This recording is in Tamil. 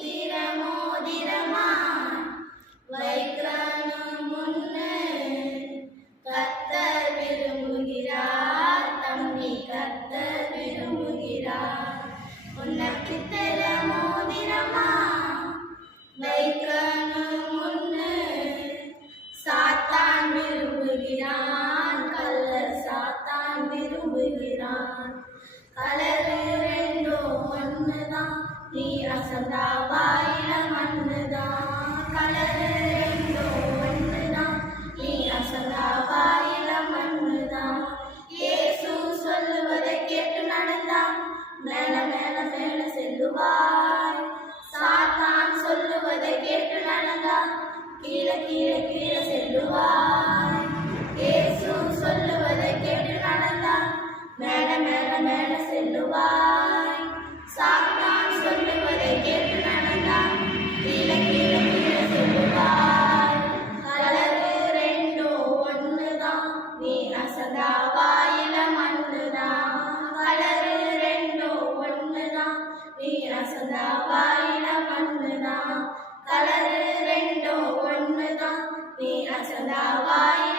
முத்திரமோதிரமா வைக்கணும் முன்னு கர்த்தர் விரும்புகிறார் தம்பி கர்த்தர் விரும்புகிறார் உன்னை பித்தள மோதிரமா வைக்கணும் முன்னு சாத்தான் விரும்புகிறான் கள்ளர் சாத்தான் விரும்புகிறான் கலரு ரெண்டும் ஒண்ணுதான் நீ அசந்தா வாயில மண்ணுதான் கலரு ரெண்டும் ஒண்ணுதான் நீ அசந்தா வாயில மண்ணுதான் இயேசு சொல்லுவதை கேட்டு நடந்தா மேல மேல மேல செல்லுவாய் சாத்தான் சொல்லுவதை கேட்டு நடந்தா கீழே கீழே கீழே செல்லுவாய் இயேசு சொல்லுவதை கேட்டு நடந்தா மேல மேல மேல செல்லுவாய் சாத்தான் சொல்லுவதை கேட்டு நடந்தா கீழே கீழே கீழே செல்லுவாய் கலரு ரெண்டும் ஒண்ணுதான் நீ அசதா வாயில மண்ணுதான் கலரு ரெண்டும் ஒண்ணுதான் நீ அசதா வாயில மண்ணுதான் கலரு ரெண்டும் ஒண்ணுதான் நீ அசதா வாயில